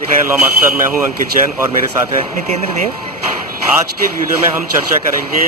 देख रहे हैं लॉ मास्टर। मैं हूं अंकित जैन और मेरे साथ है नितेंद्र देव। आज के वीडियो में हम चर्चा करेंगे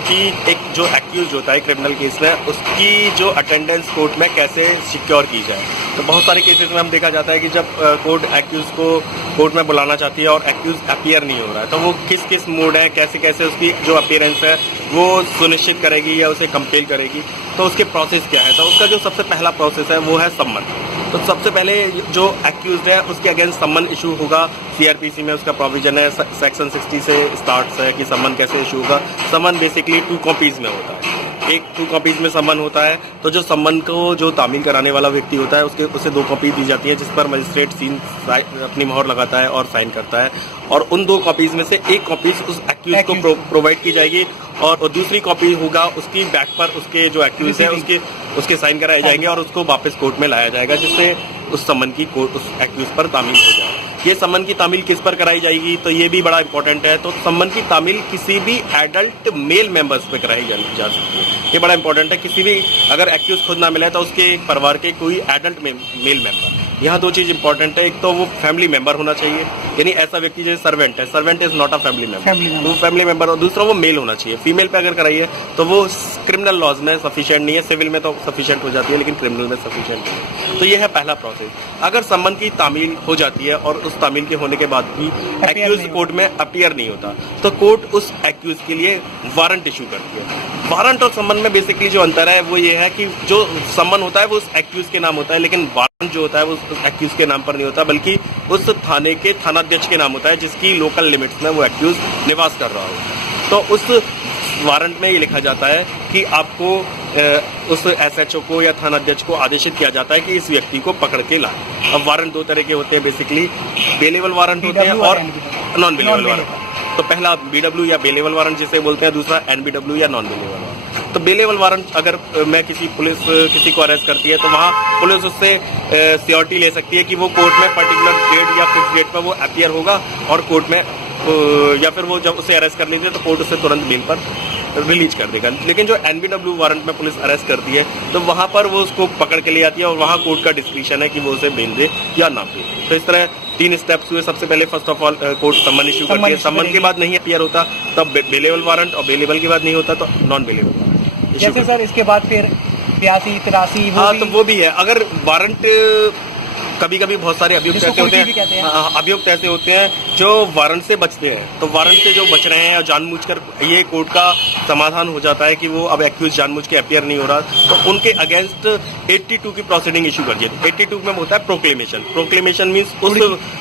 कि एक जो एक्यूज होता है क्रिमिनल केस में, उसकी जो अटेंडेंस कोर्ट में कैसे सिक्योर की जाए। तो बहुत सारे केसेस में हम देखा जाता है कि जब कोर्ट एक्यूज को कोर्ट में बुलाना चाहती है और एक्यूज अपीयर नहीं हो रहा है, तो वो किस किस मोड है, कैसे कैसे उसकी जो अपीयरेंस है वो सुनिश्चित करेगी या उसे कंपेल करेगी। तो उसके प्रोसेस क्या है? तो उसका जो सबसे पहला प्रोसेस है वो है सम्मन। तो सबसे पहले जो एक्यूज्ड है उसके अगेंस्ट सम्मन इशू होगा। सीआरपीसी में उसका प्रोविजन है, सेक्शन 60 से स्टार्ट है कि सम्मन कैसे इशू होगा। सम्मन बेसिकली 2 कॉपीज में होता है, एक 2 कॉपीज में सम्मन होता है। तो जो सम्मन को जो तामील कराने वाला व्यक्ति होता है उसे 2 कॉपी दी जाती है, जिस पर मजिस्ट्रेट सीन अपनी मोहर लगाता है और साइन करता है। और उन 2 कॉपीज में से एक कॉपीज उस एक्यूज को प्रोवाइड की जाएगी और दूसरी कॉपी होगा उसकी बैक पर उसके जो एक्यूज है उसके साइन कराए जाएंगे और उसको वापस कोर्ट में लाया जाएगा, जिससे उस सम्मन की कोर्ट उस एक्यूज पर तामील हो जाए। ये सम्मन की तामील किस पर कराई जाएगी? तो ये भी बड़ा इंपॉर्टेंट है। तो सम्मन की तामील किसी भी एडल्ट मेल मेंबर्स पे कराई जा सकती है। ये बड़ा इंपॉर्टेंट है। किसी भी अगर एक्यूज खुद ना मिले तो उसके परिवार के कोई एडल्ट मेल मेंबर। यहाँ 2 चीज इंपॉर्टेंट है। एक तो वो फैमिली मेंबर होना चाहिए, यानी ऐसा व्यक्ति जैसे सर्वेंट है, servant is not a family member, वो फैमिली मेंबर। और दूसरा वो मेल होना चाहिए। फीमेल पे अगर कराइए तो वो क्रिमिनल लॉज में सफिशिएंट नहीं है, सिविल में तो सफिशिएंट हो जाती है लेकिन क्रिमिनल में सफिशिएंट नहीं है। तो ये है पहला प्रोसेस। अगर सम्मन की तामील हो जाती है और उस तामील के होने के बाद भी एक्यूज कोर्ट में अपीयर नहीं होता, तो कोर्ट उस एक्यूज के लिए वारंट इशू करती है। वारंट और सम्मन में बेसिकली जो अंतर है वो ये है कि जो सम्मन होता है वो उस एक्यूज के नाम होता है, लेकिन वारंट जो होता है वो उस एक्यूज के नाम पर नहीं होता, बल्कि उस थाने के थानाध्यक्ष के नाम होता है जिसकी लोकल लिमिट्स में वो एक्यूज निवास कर रहा हो। तो उस वारंट में ये लिखा जाता है कि आपको उस एसएचओ को या थानाध्यक्ष को आदेशित किया जाता है कि इस व्यक्ति को पकड़ के लाए। अब वारंट 2 तरह के होते हैं बेसिकली, बेलेबल वारंट होते हैं और नॉन बेलेबल वारंट। तो पहला बीडब्ल्यू या बेलेबल वारंट जिसे बोलते हैं, दूसरा एनबीडब्ल्यू या नॉन बेलेबल वारंट। तो बेलेबल वारंट अगर मैं पुलिस किसी को अरेस्ट करती है तो वहाँ पुलिस उससे सियोरिटी ले सकती है कि वो कोर्ट में पर्टिकुलर डेट या फिक्स डेट पर वो अपीयर होगा और कोर्ट में या फिर वो जब उसे अरेस्ट कर लीजिए तो कोर्ट उसे तुरंत बेल पर रिलीज कर देगा। लेकिन जो एनबीडब्ल्यू वारंट में पुलिस अरेस्ट करती है तो वहां पर वो उसको पकड़ के ले आती है और वहां कोर्ट का डिस्क्रिप्शन है कि वो उसे बेल दे या ना दे। तो इस तरह 3 स्टेप्स हुए। सबसे पहले फर्स्ट ऑफ ऑल कोर्ट सम्मन इशू करती है। सम्मन के बाद नहीं अपीयर होता तब बेलेबल वारंट, और बेलेबल के बाद नहीं होता तो नॉन बेलेबल वारंट। जैसे सर इसके बाद फिर 82, 83 तो वो भी है। अगर वारंट कभी कभी बहुत सारे अभियुक्त ऐसे होते हैं, अभियुक्त ऐसे होते हैं जो वारंट से बचते हैं। तो वारंट से जो बच रहे हैं और जानबूझकर ये कोर्ट का समाधान हो जाता है कि वो अब एक्यूज जानबूझ के अपीयर नहीं हो रहा, तो उनके अगेंस्ट 82 की प्रोसीडिंग इशू कर दिए। 82 में होता है प्रोक्लेमेशन। प्रोक्लेमेशन मीन्स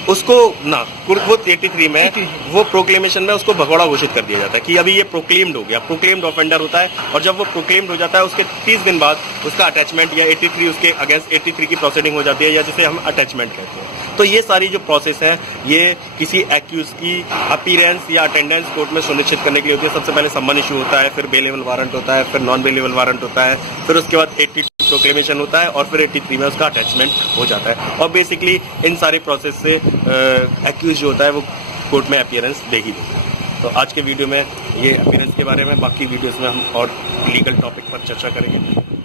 उसको ना वो 83 में वो प्रोक्लेमेशन में उसको भगोड़ा घोषित कर दिया जाता है कि अभी ये प्रोक्लेम्ड हो गया। प्रोक्लेम्ड ऑफेंडर होता है और जब वो प्रोक्लेम्ड हो जाता है उसके 30 दिन बाद उसका अटैचमेंट या 83 उसके अगेंस्ट 83 की प्रोसीडिंग हो जाती है, या जिसे हम अटैचमेंट कहते हैं। तो ये सारी जो प्रोसेस है ये किसी एक्यूज की अपीयरेंस या अटेंडेंस कोर्ट में सुनिश्चित करने के लिए होती है। सबसे पहले सम्मन इशू होता है, फिर बेलेबल वारंट होता है, फिर नॉन बेलेबल वारंट होता है, फिर उसके बाद 82 प्रोक्लेमेशन होता है और फिर 83 में उसका अटैचमेंट हो जाता है। और बेसिकली इन सारे प्रोसेस से एक्यूज जो होता है वो कोर्ट में अपीयरेंस दे ही देता है। तो आज के वीडियो में ये अपीयरेंस के बारे में, बाकी वीडियोस में हम और लीगल टॉपिक पर चर्चा करेंगे।